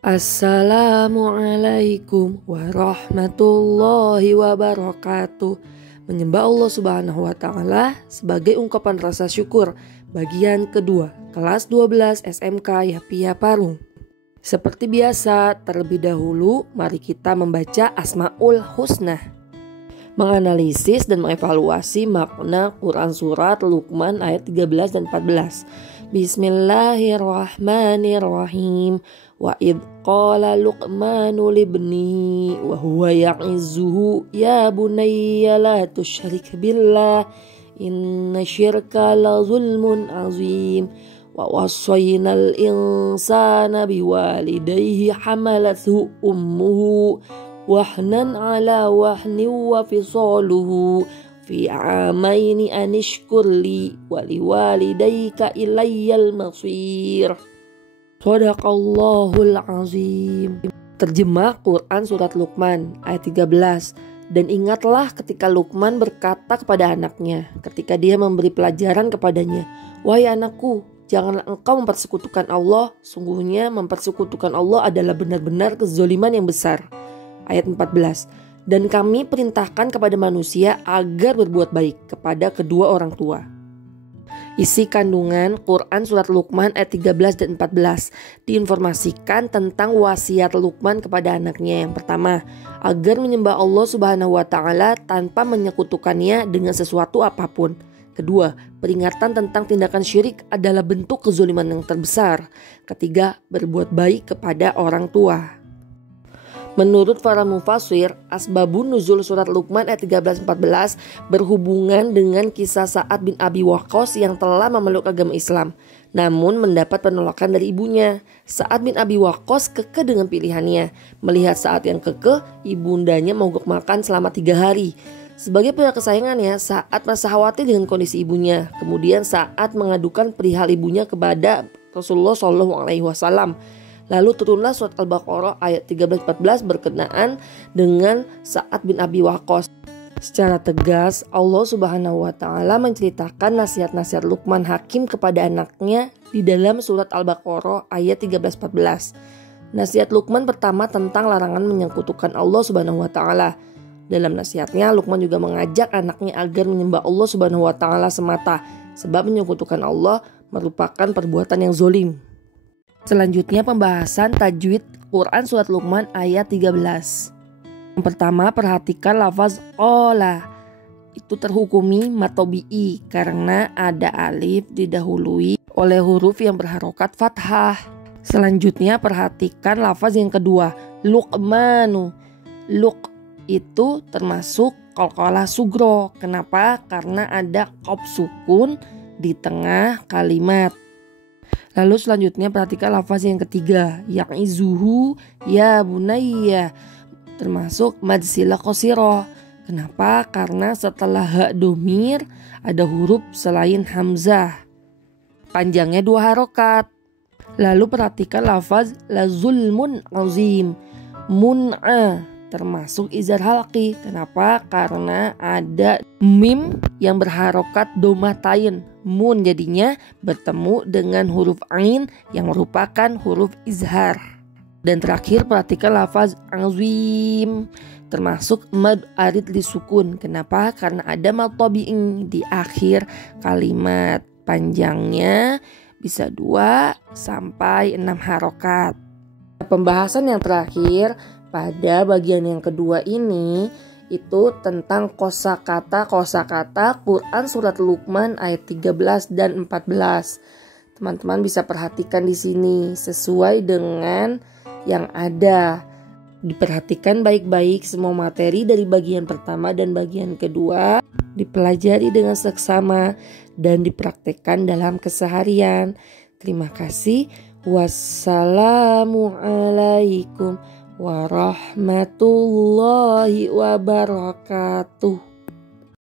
Assalamualaikum warahmatullahi wabarakatuh. Menyembah Allah Subhanahu wa Ta'ala sebagai ungkapan rasa syukur. Bagian kedua, kelas 12 SMK Yapia Parung. Seperti biasa, terlebih dahulu mari kita membaca Asmaul Husna, menganalisis dan mengevaluasi makna Quran Surat Luqman ayat 13 dan 14. Bismillahirrahmanirrahim. Wa idh qala Luqmanu libnihi wa huwa ya'izuhu ya bunayya la tusyrik billah inna syirka la zulmun azim. Wa wassaynal insana biwalidayhi hamalathu ummuhu wahnan ala wahni wa fisaluhu fi amaini anishkurli waliwalidayka ilayyal masir. Shadaqallahul azim. Terjemah Quran Surat Luqman ayat 13. Dan ingatlah ketika Luqman berkata kepada anaknya ketika dia memberi pelajaran kepadanya, wahai anakku, janganlah engkau mempersekutukan Allah. Sungguhnya mempersekutukan Allah adalah benar-benar kezaliman yang besar. Ayat 14. Dan kami perintahkan kepada manusia agar berbuat baik kepada kedua orang tua. Isi kandungan Quran Surat Luqman ayat 13 dan 14 diinformasikan tentang wasiat Luqman kepada anaknya. Yang pertama, agar menyembah Allah Subhanahu wa Ta'ala tanpa menyekutukannya dengan sesuatu apapun. Kedua, peringatan tentang tindakan syirik adalah bentuk kezaliman yang terbesar. Ketiga, berbuat baik kepada orang tua. Menurut para mufassir, asbabun nuzul surat Luqman ayat 13-14 berhubungan dengan kisah Sa'ad bin Abi Waqqas yang telah memeluk agama Islam, namun mendapat penolakan dari ibunya. Sa'ad bin Abi Waqqas kekeh dengan pilihannya. Melihat Sa'ad yang kekeh, ibundanya mogok makan selama 3 hari. Sebagai pihak kesayangannya, Sa'ad merasa khawatir dengan kondisi ibunya. Kemudian Sa'ad mengadukan perihal ibunya kepada Rasulullah SAW. Lalu turunlah surat Al-Baqarah ayat 13-14 berkenaan dengan Sa'ad bin Abi Waqqas. Secara tegas Allah Subhanahu wa Ta'ala menceritakan nasihat-nasihat Luqman Hakim kepada anaknya di dalam surat Al-Baqarah ayat 13-14. Nasihat Luqman pertama tentang larangan menyekutukan Allah Subhanahu wa Ta'ala. Dalam nasihatnya Luqman juga mengajak anaknya agar menyembah Allah Subhanahu wa Ta'ala semata, sebab menyekutukan Allah merupakan perbuatan yang zolim. Selanjutnya pembahasan tajwid Quran Surat Luqman ayat 13. Yang pertama, perhatikan lafaz qala. Itu terhukumi matobi'i karena ada alif didahului oleh huruf yang berharokat fathah. Selanjutnya perhatikan lafaz yang kedua, Luqmanu. Luq itu termasuk qalqalah sugro. Kenapa? Karena ada qaf sukun di tengah kalimat. Lalu selanjutnya perhatikan lafaz yang ketiga, ya'izuhu ya bunayya, termasuk mad silah qasirah. Kenapa? Karena setelah ha domir ada huruf selain hamzah, panjangnya 2 harokat. Lalu perhatikan lafaz la zulmun azim, mun'a, termasuk izhar halqi. Kenapa? Karena ada mim yang berharokat domatain, mun, jadinya bertemu dengan huruf ain yang merupakan huruf izhar. Dan terakhir perhatikan lafaz azim, termasuk mad arid lisukun. Kenapa? Karena ada mad tabi'i di akhir kalimat, panjangnya bisa 2 sampai 6 harokat. Pembahasan yang terakhir pada bagian yang kedua ini itu tentang kosakata Quran Surat Luqman ayat 13 dan 14. Teman-teman bisa perhatikan di sini sesuai dengan yang ada. Diperhatikan baik-baik semua materi dari bagian pertama dan bagian kedua, dipelajari dengan seksama dan dipraktekkan dalam keseharian. Terima kasih. Wassalamualaikum warahmatullahi wabarakatuh.